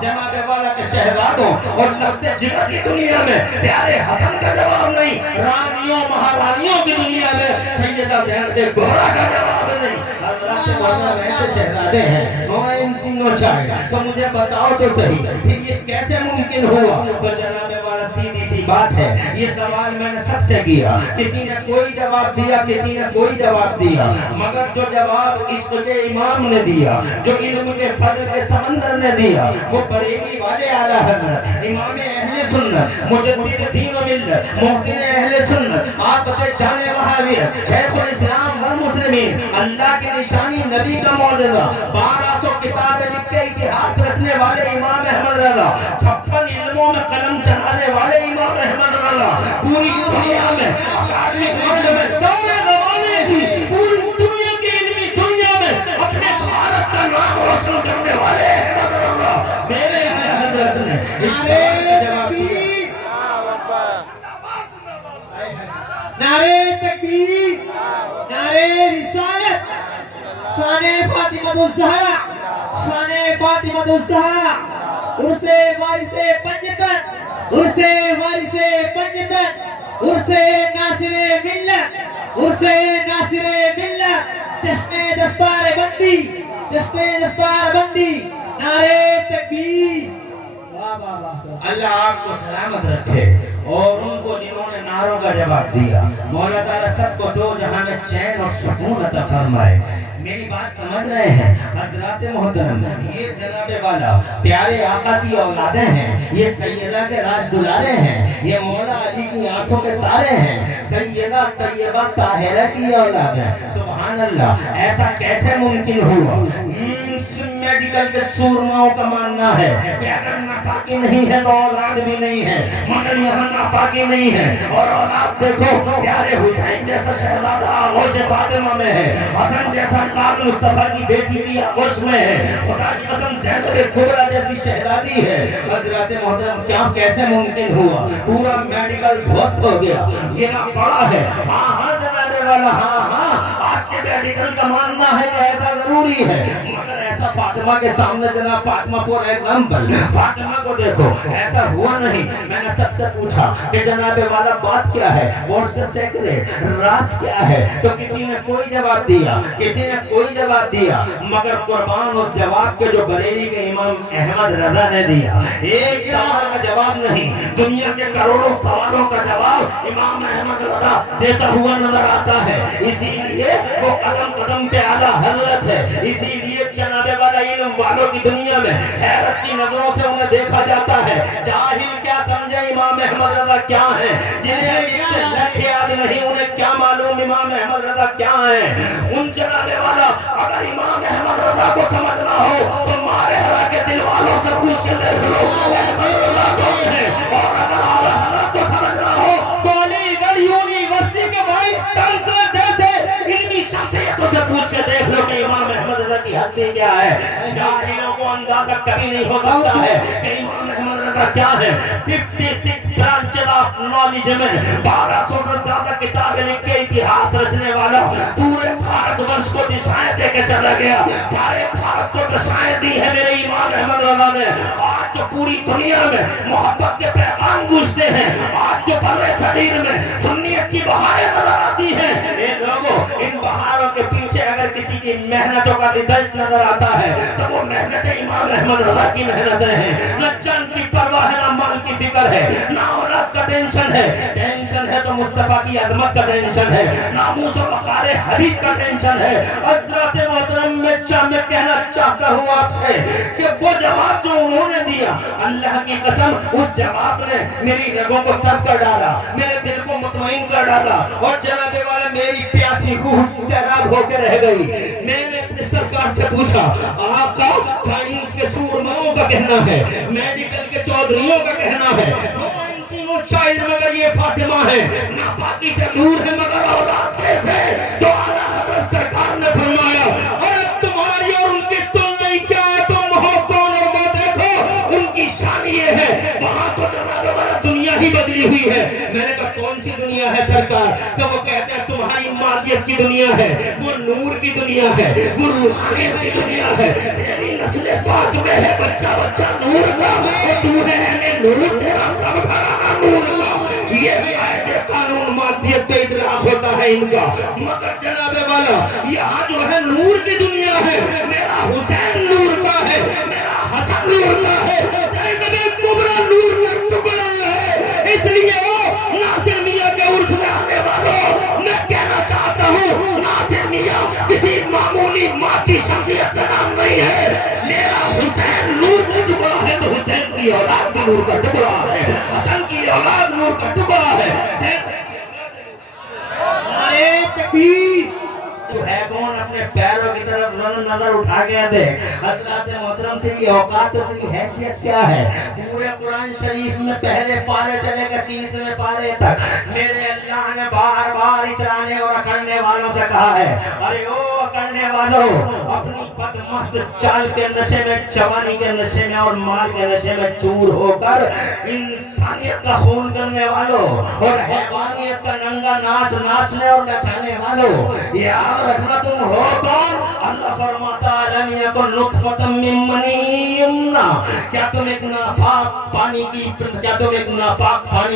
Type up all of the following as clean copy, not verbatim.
جناب والا کے شہزادوں اور لفظ جگر کی دنیا میں پیارے حسن کا جواب نہیں، رانیوں مہارانیوں کی دنیا میں سیدہ زینب کبریٰ کا جواب نہیں۔ حضرات مولانا ایسے شہزادے ہیں نورین سنگھ چاہے تو مجھے بتاؤ تو صحیح پھر یہ کیسے ممکن ہوا؟ تو جناب والا سیدھی سی بات ہے، یہ سوال میں نے سب سے کیا، کسی نے کوئی جواب دیا، کسی نے کوئی جواب دیا، مگر جو جواب عشق کے امام نے دیا، جو علم کے فضل کے سمندر نے دیا، وہ بریلی والے اعلیٰ حضرت امام اہل سنت مجدد دین و ملت محسن اہل سنت آفت جان وہابیت شیخ الاسلام والمسلمین، اللہ کی نشانی نبی کا معجزہ، 1200 کتابیں لکھ کے اتہاس رکھنے والے امام احمد رضا، 56 علموں میں قلم چلانے والے امام احمد رضا، پوری دنیا میں اکادمیک ورلڈ میں سارے زمانے کی پوری دنیا کی علمی دنیا میں اپنے بھارت کا نام روشن کرنے والے احمد رضا میرے حضرت نے اس سوال کا جواب دیا۔ نعرے تکبیر، نعرے رسالت، شان فاطمہ الزہرا، شان فاطمہ الزہرا، عرس وارث پنجتن، عرس وارث پنجتن، عرس ناصر ملت، عرس ناصر ملت، جشن دستار بندی، جشن دستار بندی، نعرے تکبیر۔ اللہ آپ کو سلامت رکھے اور ان کو جنہوں نے نعروں کا جواب دیا، مولا تعالیٰ سب کو دو جہاں میں چین اور سکون عطا فرمائے۔ میری بات سمجھ رہے ہیں حضرات محترم؟ یہ جناب والا پیارے آقا کی اولادیں ہیں، یہ سیدہ کے راج دلارے ہیں، یہ مولا علی کی آنکھوں کے تارے ہیں، سیدہ طیبہ طاہرہ کی اولاد ہے۔ سبحان اللہ، ایسا کیسے ممکن ہوا؟ میڈیکل کے سورماؤں کا ماننا ہے کہ اگر ناپاکی نہیں ہے تو اولاد بھی نہیں ہے، مگر یہاں ناپاکی نہیں ہے اور اولاد دیکھو، پیارے حسین جیسا شہزادہ آغوش فاطمہ میں ہے، حسن جیسا قاتل مصطفیٰ کی بیٹی بھی آغوش میں ہے، خدا کی قسم زینب کبریٰ جیسی شہزادی ہے۔ حضرات محترم کیا کیسے ممکن ہوا؟ پورا میڈیکل دھوست ہو گیا، گرا پڑا ہے۔ ہاں ہاں جناب والا، ہاں ہاں آج کے میڈیکل کا ماننا ہے کہ ایسا ضروری ہے، مگر ایسا فاطمہ کے سامنے جناب فاطمہ فور ایگزامپل، فاطمہ کو دیکھو ایسا ہوا نہیں۔ میں نے سب سے پوچھا کہ جناب والا بات کیا ہے، واٹس دا سیکریٹ، راز کیا ہے؟ تو کسی نے کوئی جواب دیا، کسی نے کوئی جواب دیا، مگر قربان اس جواب کے جو بریلی کے امام احمد رضا نے دیا۔ ایک سوال کا جواب نہیں، دنیا کے کروڑوں سوالوں کا جواب امام احمد رضا دیتا ہوا نظر آتا ہے۔ اسی لیے وہ قدم قدم پہ اعلیٰ حضرت ہے، اسی لیے جناب والا علم والوں کی دنیا میں حیرت کی نظروں سے انہیں دیکھا جاتا ہے۔ جاہل کیا سمجھے امام احمد رضا کیا ہیں، جنہیں اس سے لٹ یاد نہیں انہیں کیا معلوم امام احمد رضا کیا ہیں۔ ان جناب والا اگر امام احمد رضا کو سمجھنا ہو تو مارہرہ کے دل والوں سے پوچھ کے دیکھ لو احمد رضا کون ہے، اور اگر اعلیٰ حضرت کو سمجھنا ہو تو علی گڑھ یونیورسٹی کے وائس چانسلر جیسے علمی شخصیتوں سے پوچھ کے دیکھ لو کہ امام احمد رضا کی ہستی کیا ہے۔ جاہلوں کو اندازہ کبھی نہیں ہو سکتا ہے کہ امام احمد رضا کیا ہے۔ 56 برانچز آف نالج میں 1200 سے زیادہ کتابیں لکھ کے اتہاس رچنے والا، پورے بھارت ورش کو دشائیں دے کے چلا گیا، سارے بھارت کو دشائیں دی ہے میرے امام احمد رضا نے۔ آج جو پوری دنیا میں محبت کے پیغام گونجتے ہیں، آج جو بر صغیر میں سنیت کی بہاریں نظر آتی ہیں، اے لوگوں ان بہاروں کے پیچھے اگر کسی کی محنتوں کا رزلٹ نظر آتا ہے تو وہ محنت امام احمد رضا کی محنتیں ہیں۔ نہ جان کی پرواہ ہے، نہ مال کی فکر ہے، نہ اولاد کا ٹینشن ہے، ٹینشن ہے تو مصطفیٰ کی عظمت کا ٹینشن ہے، ناموس و وقار حبیب کا ٹینشن ہے۔ حضرات محترم میں کہنا چاہتا ہوں آپ سے کہ وہ جواب جو انہوں نے دیا، اللہ کی قسم اس جواب نے میری رگوں کو تس کر ڈالا، میرے دل کو مطمئن کر ڈالا، اور جناب والا میری پیاسی روح سیراب ہو کے رہ گئی۔ میں نے اپنے سرکار سے پوچھا آقا سائنس کے سورماؤں کا کہنا ہے، میڈیکل کے چودھریوں کا کہنا ہے، چائلڈ مگر یہ فاطمہ ہے، ناپاکی سے دور ہے مگر اولاد کیسے؟ تو اعلیٰ حضرت سرکار نے فرمایا ارے تمہاری اور ان کی تلنا ہی کیا ہے، تم ہو کون اور وہ دیکھو ان کی شان یہ ہے، وہاں تو جناب والا دنیا ہی بدلی ہوئی ہے۔ میں نے کہا کون سی دنیا ہے سرکار؟ تو وہ کہتے ہیں تمہاری مادیت کی دنیا دنیا ہے، وہ نور کی دنیا ہے، وہ روحانیت کی دنیا ہے. تیری نسل پاک میں ہے بچہ بچہ نور کا، اور تو ہے اہل نور، تیرا سب گھرانہ نور کا. یہ قائد قانون مادیت پہ اطلاق ہوتا ہے ان کا، مگر جناب والا یہاں جو ہے نور کی دنیا ہے. میرا حسین نور کا ہے، میرا حسن نور کا ہے، زینب کبریٰ نور کا ٹکڑا ہے. اس لیے ناصر میاں کے عرس میں آنے والوں، میں کہنا چاہتا ہوں ناصر میاں کسی معمولی مادی شخصیت کا نام نہیں ہے. میرا حسین نور کا ٹکڑا ہے تو حسین کی اولاد بھی نور کا ٹکڑا ہے، حسن کی اولاد نور کا ٹکڑا ہے. نعرے تکبیر. تو ہے کون اپنے پیروں کی طرف نظر اٹھا کے دیکھ. حضرات محترم تیری اوقات اور تیری حیثیت کیا ہے؟ پورے قرآن شریف میں پہلے پارے سے لے کر 30ویں پارے تک میرے اللہ نے بار بار اترانے اور اکڑنے والوں سے کہا ہے، ارے او اکڑنے والوں، اپنی بدمست چال کے نشے میں، جوانی کے نشے میں اور مال کے نشے میں چور ہو کر انسانیت کا خون کرنے والوں اور حیوانیت کا ننگا ناچ ناچنے اور نچانے والوں، یاد رکھنا تم ہو کون؟ اللہ فرماتا لم یکن نطفۃ من منی یمنی، کیا تم ایک ناپاک پانی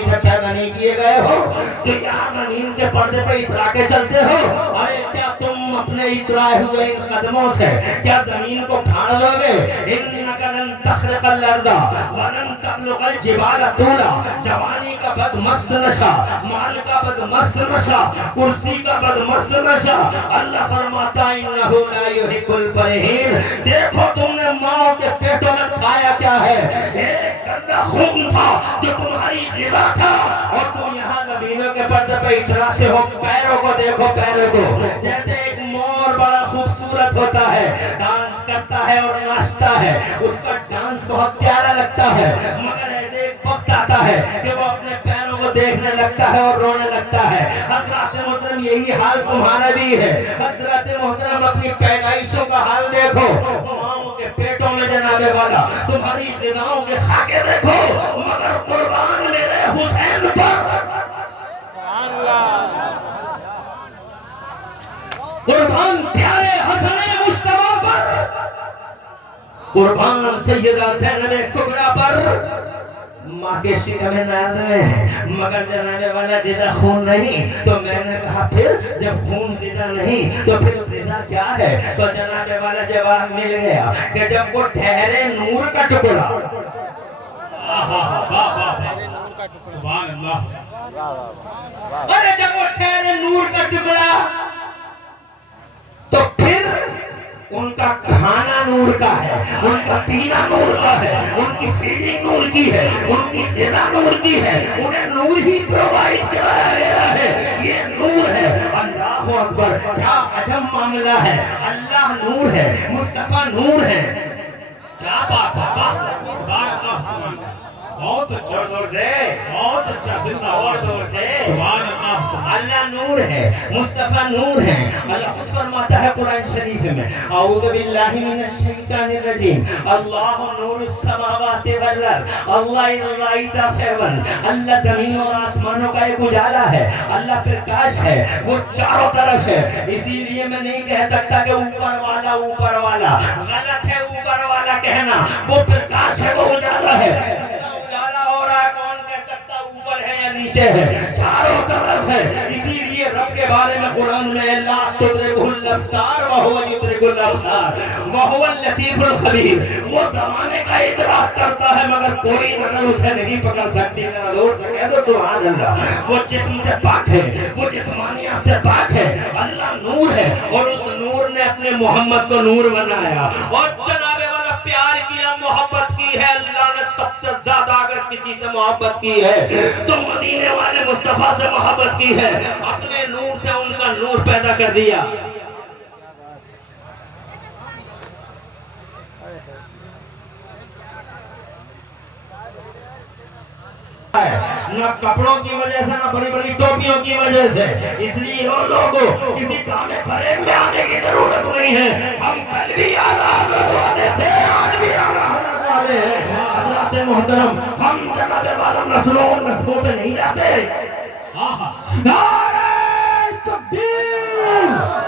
سے پیدا نہیں کیے گئے ہو جو یہاں زمین کے پردے پر اترا کے چلتے ہو؟ ارے کیا تم اپنے اترائے ہوئے ان قدموں سے کیا زمین کو پھاڑ لو گے؟ انک لن تخرق الارض ولن تبلغ الجبال طولا. جوانی کا بدمست نشہ، مال کا بدمست نشہ، کرسی کا بدمست نشہ. اللہ فرماتا انہ لا یحب الفرحین. دیکھو تم نے ماں کے پیٹوں میں کھایا کیا ہے؟ ایک گندا خون تھا جو تمہاری غذا تھا، اور تم یہاں زمینوں کے پردے پہ اتراتے ہو. پیروں کو دیکھو، پیروں کو. جیسے ایک مور بڑا خوبصورت ہوتا ہے، ڈانس کرتا ہے اور ناچتا ہے، اس کا ڈانس بہت پیارا لگتا ہے، مگر ایسے ایک وقت آتا ہے کہ وہ اپنے پیروں کو دیکھنے لگتا ہے اور رونے لگتا ہے. حضرات محترم یہی حال تمہارا بھی ہے. حضرات محترم اپنی پیدائشوں کا حال دیکھو، ماؤں کے پیٹوں میں جناب والا تمہاری غذاؤں کے خاکے دیکھو، مگر قربان میرے حسین پر، قربان پیارے حسن مصطفیٰ پر، قربان سیدہ زینب کبریٰ پر. ماں کے شکم ناز میں ہے مگر جناب والا جدا خون نہیں. تو میں نے کہا پھر جب خون جدا نہیں تو پھر جدا کیا ہے؟ تو جناب والا جواب مل گیا کہ جب وہ ٹھہرے نور کا ٹکڑا. سبحان اللہ. ارے جب وہ ٹھہرے نور کا ٹکڑا تو پھر ان کا کھانا نور کا ہے، ان کا پینا نور کا ہے، ان کی فیڈنگ نور کی ہے، ان کی غذا نور کی ہے، انہیں نور ہی پرووائڈ کرایا گیا ہے. یہ نور ہے. اللہ اکبر، کیا عجب معاملہ ہے. اللہ نور ہے، مصطفیٰ نور ہے. کیا بات ہے. سبحان اللہ. بہت اچھا، زور سے، بہت اچھا. زندہ اور زور سے. سبحان اللہ. اللہ نور ہے، مصطفیٰ نور ہے. اللہ خود فرماتا ہے قرآن شریف میں، اعوذ باللہ من الشیطان الرجیم، اللہ نور السماوات والارض. اللہ لائٹ آف ہیون. اللہ زمین اور آسمانوں کا ایک اجالا ہے. اللہ پرکاش ہے، وہ چاروں طرف ہے. اسی لیے میں نہیں کہہ سکتا کہ اوپر والا، اوپر والا. غلط ہے اوپر والا کہنا. وہ پرکاش ہے، وہ اجالا ہے. نیچے ہے، چاروں طرف ہے. اسی لیے رب کے بارے میں قرآن میں لا تدرکہ الابصار وہو یدرک الابصار وہو اللطیف الخبیر. وہ زمانے کا ادراک کرتا ہے مگر کوئی نظر اسے نہیں پکڑ سکتی. میرا زور سے کہہ دو سبحان اللہ. وہ جسم سے پاک ہے، وہ جسمانیات سے پاک ہے. اللہ نور ہے اور اس نور نے اپنے محمد کو نور بنایا اور جناب والا پیار کیا، محبت کی ہے. اللہ نے سب سے زیادہ اگر کسی سے محبت کی ہے تو مدینے والے مصطفیٰ سے محبت کی ہے. اپنے نور سے ان کا نور پیدا کر دیا. نہ کپڑوں کی وجہ سے، نہ بڑی بڑی ٹوپیوں کی وجہ سے. اس لیے وہ لوگوں کسی کام فریب میں آنے کی ضرورت نہیں ہے. ہم کل بھی اعلیٰ حضرت والے تھے، آج بھی اعلیٰ حضرت والے ہیں. حضرات محترم، ہم جناب والا نسلوں نسبوں پہ نہیں جاتے. نعرہ تکبیر.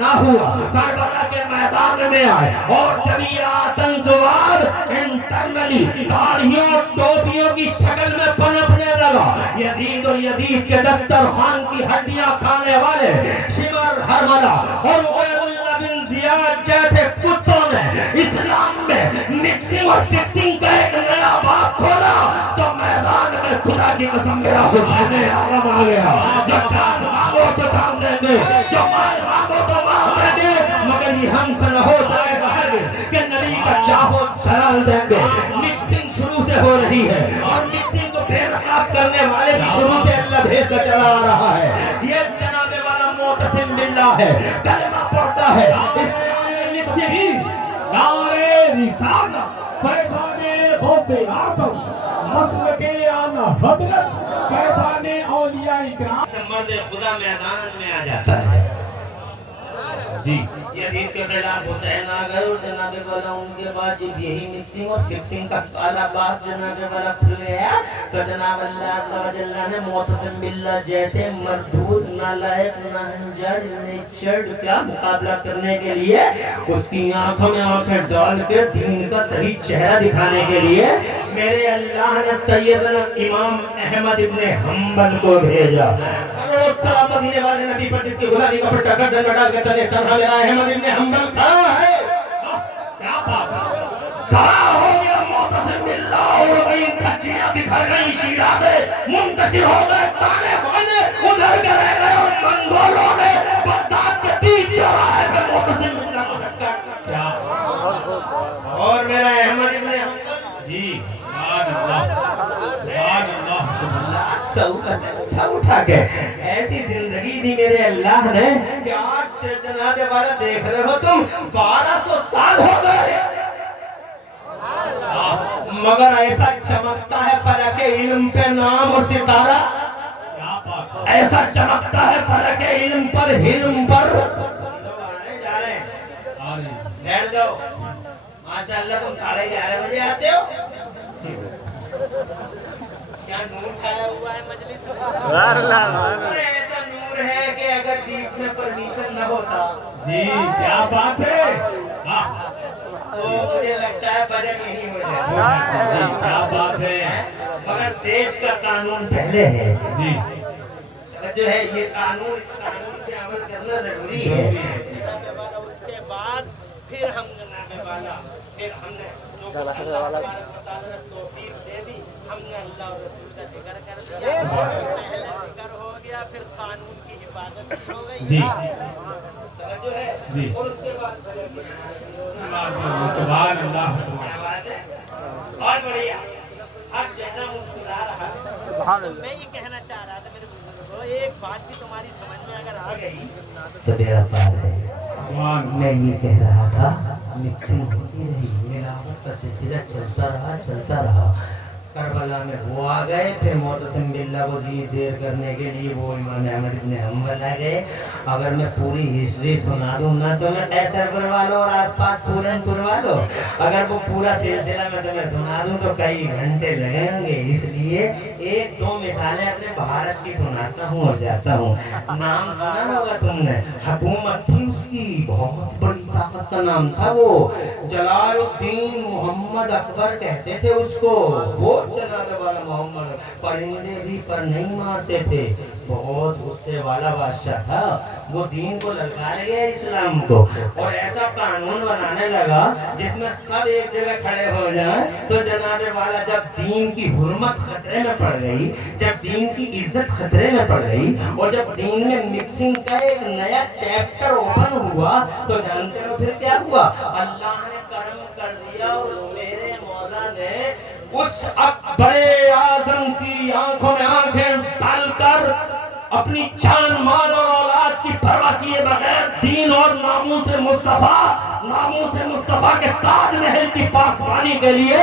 نہ ہوا، کربلا کے میدان میں آئے اور جب یہ آتنکواد انٹرنلی داڑھیوں ٹوپیوں کی شکل میں پنپنے لگا، یزید اور یزید کے دسترخوان کی ہڈیاں کھانے والے شمر حرملہ اور عبید اللہ بن زیاد جیسے کتوں نے اسلام میں مکسنگ اور فکسنگ کا ایک نیا باب کھولا، تو میدان میں خدا کی قسم میرا حسین اعظم آ گیا۔ جو جان مانگو تو جان دیں گے، جو مال مانگو تو مال دیں گے، مگر یہ ہم سے نہ ہو جائے گا ہرگز کہ نبی کا چاہو جلال دیں گے۔ مکسنگ شروع سے ہو رہی ہے اور مکسنگ کو بے نقاب کرنے والے بھی شروع سے اللہ بھیجتا چلا آ رہا ہے۔ یہ جناب والا معتصم باللہ ہے، کلمہ پڑھتا ہے، اسلام میں مکسنگ نعرے رسالت، فیضان غوث اعظم، مسلک اعلیٰ حضرت، فیضان اولیاء اکرام۔ مرد خدا میدان میں آ جاتا ہے۔ جی یزید کے خلاف حسین آ گئے اور جناب والا ان کے بعد جب یہی مکسنگ اور فکسنگ کا کالا باب جناب والا کھل گیا تو جناب اللہ عز و جل نے معتصم باللہ جیسے مردود نالائق ناہنجار نیچرڈ کا مقابلہ کرنے کے لیے اس کی آنکھوں میں آنکھیں ڈال کے دین کا صحیح چہرہ دکھانے کے لیے میرے اللہ نے سیدنا امام احمد ابن حنبل کو بھیجا۔ سلام مدینے والے نبی پر جس کی غلامی کا پٹا گردن میں ڈال کے تنے تنہا میرا احمد ابن حنبل کھڑا ہے۔ کیا بات ہے؟ سرا ہو گیا معتصم باللہ، اڑ گئی دھجیاں، بکھر گئی شیرازیں، منتشر ہو گئے تانے بانے، ادھر کے رہ گئے اور منگولوں نے بغداد کے 30 چوراہے پہ معتصم باللہ کو لٹکا کیا اور میرا احمد ابن حنبل جی سبحان اللہ سبحان اللہ سبحان اللہ سہولت اٹھا کے ایسی زندگی دی میرے اللہ نے کہ آج جناب والا دیکھ رہے ہو تم 1200 سال ہو گئے مگر ایسا چمکتا ہے فلک علم پہ نام اور ستارہ، کیا بات ہے؟ ایسا چمکتا ہے فلک علم پر علم پر جا رہے ہیں بیٹھ دو ماشاءاللہ تم 11:30 بجے آتے ہو، کیا نور چھایا ہوا ہے مجلس میں؟ ایسا نور ہے کہ اگر بیچ میں پرمیشن نہ ہوتا جی کیا بات ہے؟ تو مجھے لگتا ہے فجر نہیں ہو جائے۔ جی کیا بات ہے؟ مگر دیش کا قانون پہلے ہے، جی جو ہے یہ قانون، اس قانون پہ عمل کرنا ضروری ہے۔ اس کے بعد پھر ہم جناب والا پھر ہم نے جو اللہ تبارک و تعالی نے توفیق دے دی، ہم نے اللہ اور رسول کا ذکر کر دیا، پہلے ذکر ہو گیا پھر قانون کی حفاظت بھی ہو گئی جی جو ہے جی اور اس کے بعد سبحان اللہ کیا بات ہے اور بڑھیا ہر جیسا مسکرا رہا ہے۔ میں یہ کہنا چاہ رہا تھا میرے بزرگوں، ایک بات بھی تمہاری سمجھ میں اگر آ گئی تو بیڑا پار ہے۔ میں یہ کہہ رہا تھا مکسنگ ہوتی رہی، ملاوٹ کا سلسلہ چلتا رہا، کربلا میں وہ آ گئے، پھر معتصم باللہ کو زیر کرنے کے لیے وہ امام احمد ابن حنبل آ گئے۔ اگر میں پوری ہسٹری سنا دوں نا تو میں قیصر پور والوں اور آس پاس پورن پور والوں، اگر وہ پورا سلسلہ میں تمہیں سنا دوں تو کئی گھنٹے لگیں گے، اس لیے ایک دو مثالیں اپنے بھارت کی سناتا ہوں اور جاتا ہوں۔ نام سنا ہوگا تم نے، حکومت تھی اس کی، بہت بڑی طاقت کا نام تھا، وہ جلال الدین محمد اکبر کہتے تھے اس کو۔ وہ جناب والا محمد پرندے بھی پر نہیں مارتے تھے، بہت غصے والا بادشاہ تھا، وہ دین کو للکار گیا اسلام کو، اور ایسا قانون بنانے لگا جس میں سب ایک جگہ کھڑے ہو جائیں تو جناب والا جب دین کی حرمت خطرے میں پڑ گئی، جب دین کی عزت خطرے میں پڑ گئی، اور جب دین میں مکسنگ کا ایک نیا چیپٹر اوپن ہوا تو جانتے ہو پھر کیا ہوا؟ اللہ نے کرم کر دیا اور اس میرے مولا نے اس اکبر اعظم کی آنکھوں میں آنکھیں ڈال کر اپنی جان مال اور اولاد کی پرواہ کیے بغیر دین اور ناموس مصطفیٰ کے تاج محل کی پاسبانی کے لیے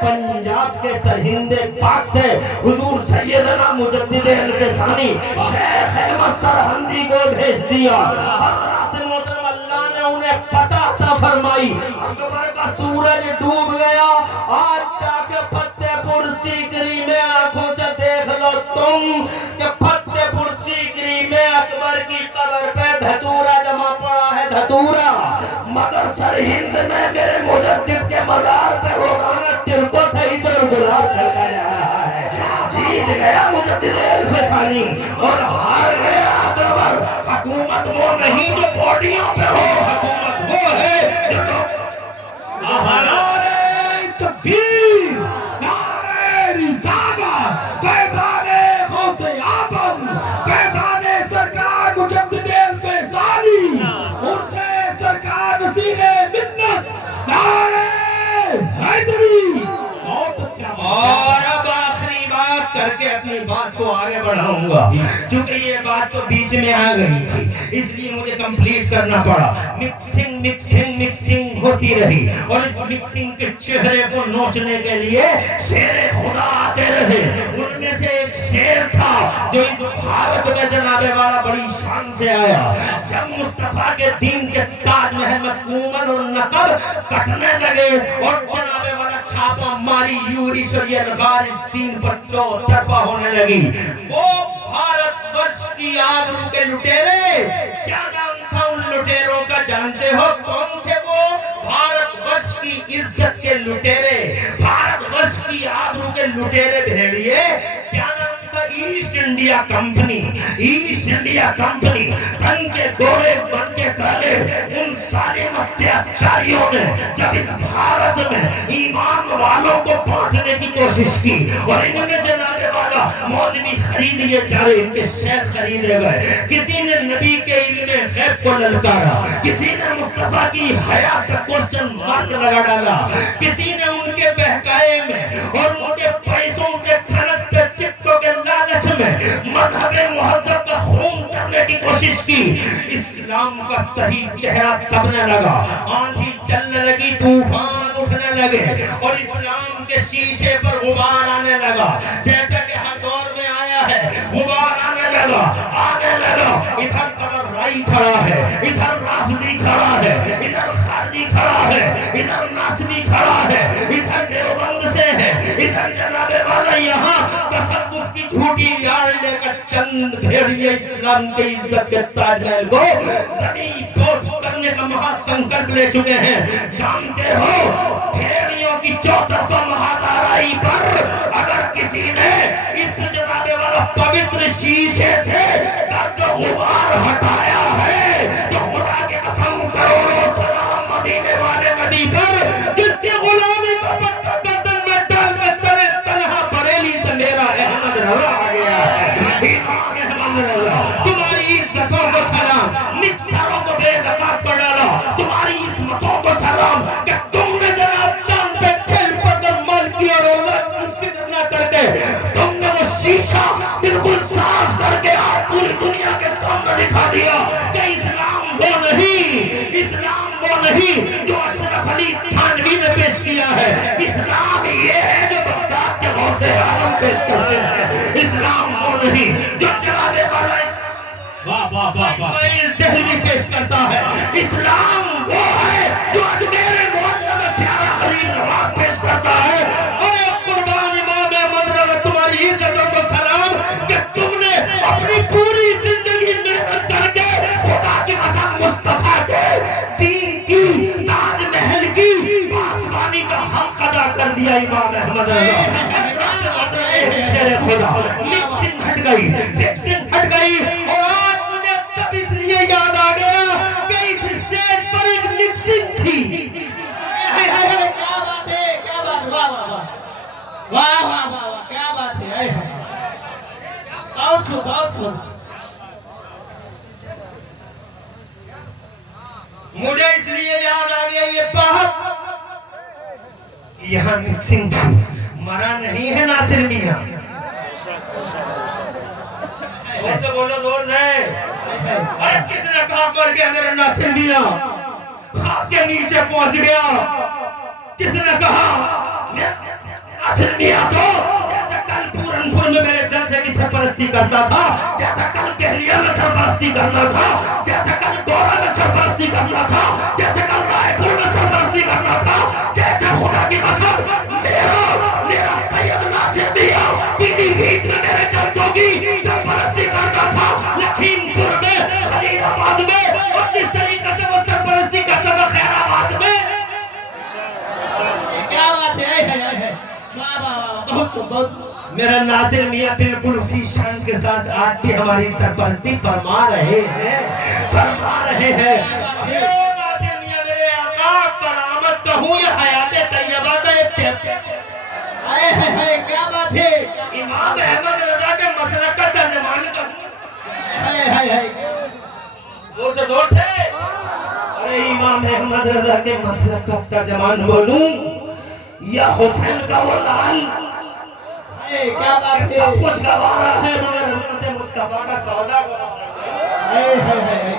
پنجاب کے سرہند پاک سے حضور سیدنا مجدد اہل ثانی شیخ احمد سرہندی کو بھیج دیا۔ حضرات محترم اللہ نے انہیں فتح عطا فرمائی، اکبر کا سورج ڈوب گیا۔ آج جا کے فتح پور سیکری میں آنکھوں سے دیکھ لو تم کہ فتح پور سیکری میں اکبر کی قبر پہ دھتورا جمع پڑا ہے، پر گلاب چڑھتا جا رہا ہے. جیت گیا مجدد الفسانی اور ہار گیا اکبر. حکومت وہ نہیں جو باڈیوں پہ ہو، حکومت وہ ہے جو نعرہ تکبیر، نعرہ رسالت، فیضان غوث اعظم، فیضان سرکار مجدد الفیضانی، عرص سرکار نصیر منت، نعرہ حیدری. بہت اچھا. اور اب آخری بات کر کے اپنی بات کو آگے بڑھاؤں گا، چونکہ یہ بات تو بیچ میں آ گئی تھی اس لیے مجھے کمپلیٹ کرنا پڑا. مکسنگ مکسنگ مکسنگ ہوتی رہی اور اس مکسنگ کے چہرے کو نوچنے کے لیے شیر خدا آتے رہے. ان میں سے ایک شیر تھا جو اس بھارت میں جناب والا بڑی شان سے آیا. جب مصطفیٰ کے دین کے تاج محل میں کومل اور نقب کٹنے لگے اور جناب والا چھاپا ماری یورش اور یلغار اس دین پر چوطرفہ ہونے لگی، وہ بھارت ورش کی آبرو کے لٹیرے، کیا نام تھا ان لٹیروں کا جانتے ہو کون تھے وہ؟ بھارت ورش کی عزت کے لٹیرے، بھارت ورش کی آبرو کے لٹیرے بھیڑیے. کیا نام تھا؟ East India company. East India company تن کے گورے بن کے کالے ان ظالم اتیاچاریوں نے جب اس بھارت میں ایمان والوں کو بانٹنے کی کوشش کی اور انہوں نے جناب والا مولوی خریدیے جا رہے، ان کے شیخ خریدے گئے. کسی نے نبی کے علم غیب کو للکارا، کسی نے مصطفیٰ کی حیات پر کوسچن مارک لگا ڈالا، کسی نے ان کے بہکائے میں اور ان کے پیسوں کے کھنکتے سکوں کے لالچ میں مذہب مہذب کا خون کرنے کی کوشش کی. اسلام کا صحیح چہرہ تبنے لگا، آندھی چلنے لگی، طوفان اٹھنے لگے اور اسلام کے شیشے پر غبار آنے لگا. جیسا کہ ہر دور میں آیا ہے، غبار آنے لگا. ادھر قبر رائی کھڑا ہے، ادھر رافضی کھڑا ہے، ادھر خارجی کھڑا ہے، ادھر ناصبی کھڑا ہے، ادھر دیوبند سے ہے، ادھر جناب والا یہاں تصوف کی جھوٹی یار لے کر چند بھیڑیے اسلام کے عزت کے تاج محل کو زمین دوست کرنے کا مہا سنکلپ لے چکے ہیں. جانتے ہو بھیڑیوں کی چوطرفہ مہادارائی پر اگر کسی نے اس جناب والا پوتر شیشے سے درد و غبار ہٹایا ہے تو خدا کے قسم کروڑوں سلام مدینے والے نبی پر جس کے غلامی کو پتھر بدن میں ڈال میں تنے تنہا بریلی سے میرا احمد رضا آ گیا ہے. امام احمد رضا تمہاری عزتوں کو سلام، مکسروں کو بے نقاب پر ڈالا، تمہاری عصمتوں کو سلام کہ تم نے جناب چاند پہ کھیل پر مال کی اور اولاد کی فکر نہ کر کے تم نے وہ شیشہ بالکل صاف کر کے آپ پوری دنیا کے سامنے دکھا دیا کہ اسلام وہ نہیں، اسلام وہ نہیں جو اشرف علی تھانوی نے پیش کیا ہے. اسلام یہ ہے جو بغداد کے غوث اعظم پیش کرتے ہیں. اسلام وہ نہیں جو جناب والا اسماعیل دہلوی پیش کرتا ہے. اسلام وہ ہے جو اجمیر معظم میں پیارا غریب نواز پیش کرتا ہے. اور قربان امام احمد رضا تمہاری عزتوں کو سلام کہ تم نے اپنی پوری زندگی محنت کر کے خدا کی قسم مصطفیٰ کے دین کی تاج محل کی پاسبانی کا حق ادا کر دیا. امام احمد رضا ایک شیر خدا، مکسنگ ہٹ گئی، فکسنگ ہٹ گئی اور آج مجھے سب اس لیے یاد آ گیا کہ اس اسٹیج پر ایک مکسنگ تھی. کیا بات ہے، کیا بات، واہ واہ واہ واہ واہ واہ، کیا بات ہے. بہت خوب، بہت خوب. مجھے اس لیے یاد آ گیا یہ بات، یہاں مکسنگ تھی، مرا نہیں ہے ناصر میاں. زور سے بولو، زور سے. ارے کس نے کہا کر کے میرے ناصر میاں خواب کے نیچے پہنچ گیا؟ کس نے کہا ناصر میاں تو جیسا کل پورنپور میں میرے جلسے کی سرپرستی کرتا تھا، جیسا کل کہریا میں سرپرستی کرتا تھا، جیسا کل گورا میں سرپرستی کرتا تھا، جیسا کل رائے پور میں سرپرستی کرتا تھا، جیسا خدا کی قسم میرا سید ناصر میاں پیلی بھیت میں میرے جلسوں کی سرپرستی کرتا تھا، لکھیم پور میں، خلیل آباد میں، اور جس طریقے سے وہ سرپرستی کرتا تھا خیر آباد میں. کیا بات ہے. واہ واہ میرا ناصر میاں بالکل اسی شان کے ساتھ آج بھی ہماری سرپرستی فرما رہے ہیں اے ناصر میاں میرے آقا کرامت کہوں یا حیات طیبہ کا ایک چیپٹر کیا بات ہے امام احمد رضا کے مسلک کا ترجمان کہوں زور سے ارے امام احمد رضا کے مسلک کا ترجمان بولوں یا حسین کا وہ لال کیا بات ہے سب کچھ گوارا ہے مگر حضرت مصطفیٰ کا سودا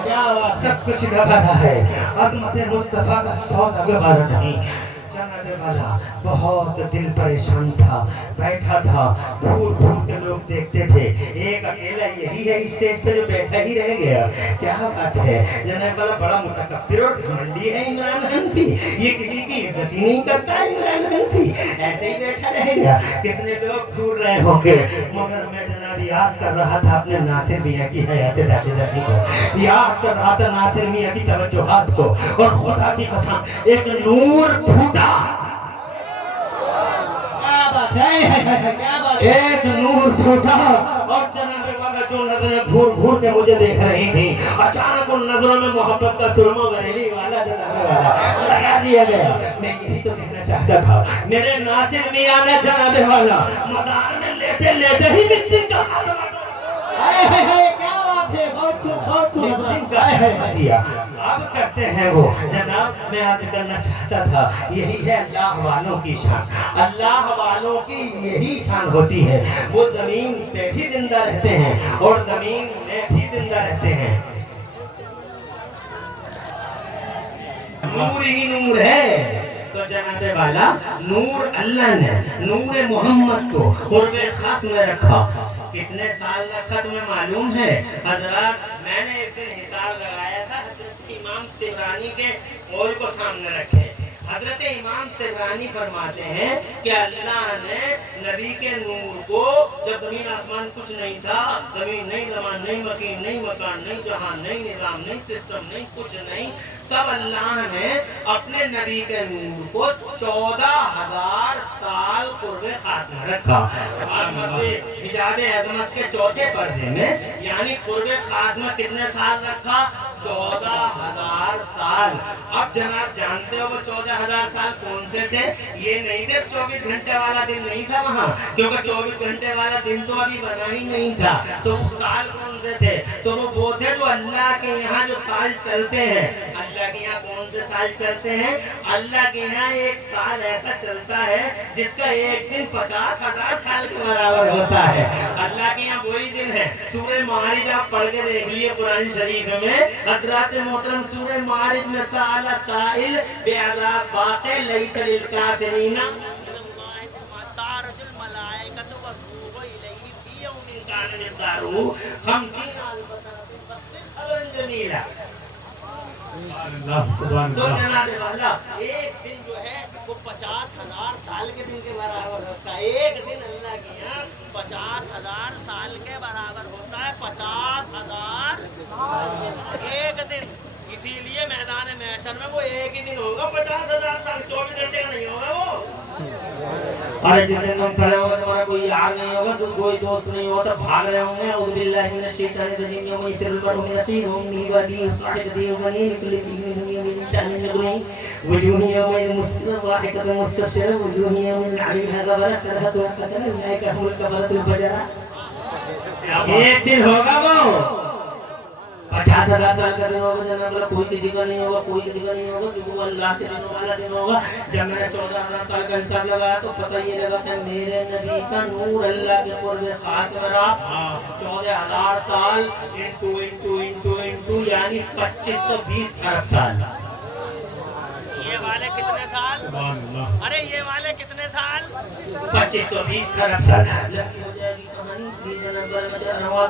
کیا بات سب کچھ گوارا ہے عظمت مصطفیٰ کا سودا گوارا نہیں جناب والا بہت دل پریشان تھا بیٹھا تھا گھور گھور کے لوگ دیکھتے تھے ایک اکیلا یہی ہے اسٹیج پہ جو بیٹھا ہی رہ گیا کیا بات ہے جناب والا بڑا متکبر اور گھمنڈی ہے عمران حنفی یہ کسی کی عزت ہی نہیں کرتا عمران حنفی ایسے ہی بیٹھا رہ گیا کتنے لوگ گھور رہے ہوں گے مگر میں جناب یاد کر رہا تھا اپنے ناصر میاں کی حیات داخلہ کو یاد کر رہا تھا ناصر میاں کی توجہات کو اور خدا کی قسم ایک نور پھوٹا ایک نور پھوٹا اور جناب والا جو نظریں گھور گھور کے مجھے دیکھ رہی تھی اچانک ان نظروں میں محبت کا سرما بریلی والا جناب والا لگا دیا گیا میں یہی تو کہنا چاہتا تھا میرے ناصر میاں نے جناب والا مزار میں لیتے لیتے ہی مکسنگ کا خاتمہ دیا اب کرتے ہیں وہ جناب میں یاد کرنا چاہتا تھا یہی ہے اللہ والوں کی شان اللہ والوں کی یہی شان ہوتی ہے وہ زمین پہ بھی زندہ رہتے ہیں اور زمین میں بھی زندہ رہتے ہیں نور ہی نور ہے تو جناب والا نور اللہ نے نور محمد کو قرب خاص میں رکھا کتنے سال رکھا تمہیں معلوم ہے حضرات میں نے ایک دن حساب لگایا تھا حضرت امام طبرانی کے قول کو سامنے رکھے حضرت امام طبرانی فرماتے ہیں کہ اللہ نے نبی کے نور کو جب زمین آسمان کچھ نہیں تھا زمین نہیں زمان نہیں مکین نہیں مکان نہیں جہان نہیں نظام نہیں سسٹم نہیں کچھ نہیں تب اللہ نے اپنے نبی کے نور کو 14,000 سال قرب خاص میں رکھا حجاب عظمت کے چوتھے پردے میں یعنی قرب خاص میں کتنے سال رکھا 14,000 سال اب جناب جانتے ہو وہ 14,000 سال کون سے تھے یہ نہیں تھے 24 گھنٹے والا دن نہیں تھا وہاں کیونکہ 24 گھنٹے والا دن تو ابھی بنا ہی نہیں تھا تو سال کون سے تھے تو وہ تھے جو اللہ کے یہاں جو سال چلتے ہیں اللہ کے یہاں کون سے سال چلتے ہیں اللہ کے یہاں ایک سال ایسا چلتا ہے جس کا ایک دن 50,000 سال کے برابر ہوتا ہے اللہ کے یہاں وہی دن ہے سورہ معارج آپ پڑھ کے دیکھ لیے قرآن شریف میں حضرات محترم سورہ معارج میں سأل سائل بعذاب واقع لیس للکافرین تعرج الملائکۃ والروح الیہ فی یوم کان مقدارہ 50,000 سنۃ جمیلہ تو جناب والا ایک دن جو ہے وہ 50,000 سال کے دن کے برابر ہوتا ہے ایک دن اللہ کے یہاں 50,000 سال کے برابر ہوتا ہے 50,000 ایک دن اسی لیے میدان محشر میں وہ ایک ہی دن ہوگا 50,000 سال 24 گھنٹے کا نہیں ہوگا وہ ارے جس دن تم کھڑے ہوگا تمہارا کوئی یار نہیں ہوگا تو کوئی دوست نہیں ہوگا سب بھاگ رہے ہوں گے اعوذ باللہ من الشیطان الرجیم یوم یفر المرء من اخیہ وامہ وابیہ وصاحبتہ وبنیہ لکل امرئ منہم من شأنہ یغنیہ وجوہ یومئذ مسفرۃ ضاحکۃ مستبشرۃ وجوہ یومئذ علیہا غبرۃ ترہقها قترۃ اولئک هم الکفرۃ الفجرۃ ایک دن ہوگا وہ 50,000 سال کا دن ہوگا جناب اللہ کوئی کسی کا نہیں ہوگا کوئی کسی کا نہیں ہوگا کیونکہ وہ اللہ کے دنوں والا دن ہوگا جب میں نے 14,000 سال کا حساب لگایا تو پتہ یہ لگا کہ میرے نبی کا نور اللہ کے قرب خاص میں رہا 14,000 سال انٹو یعنی 2520 ارب سال یہ والے کتنے سال ارے یہ والے کتنے سال 2520 ارب سال ہو جائے گی کہانی اس لیے جناب اللہ میں آواز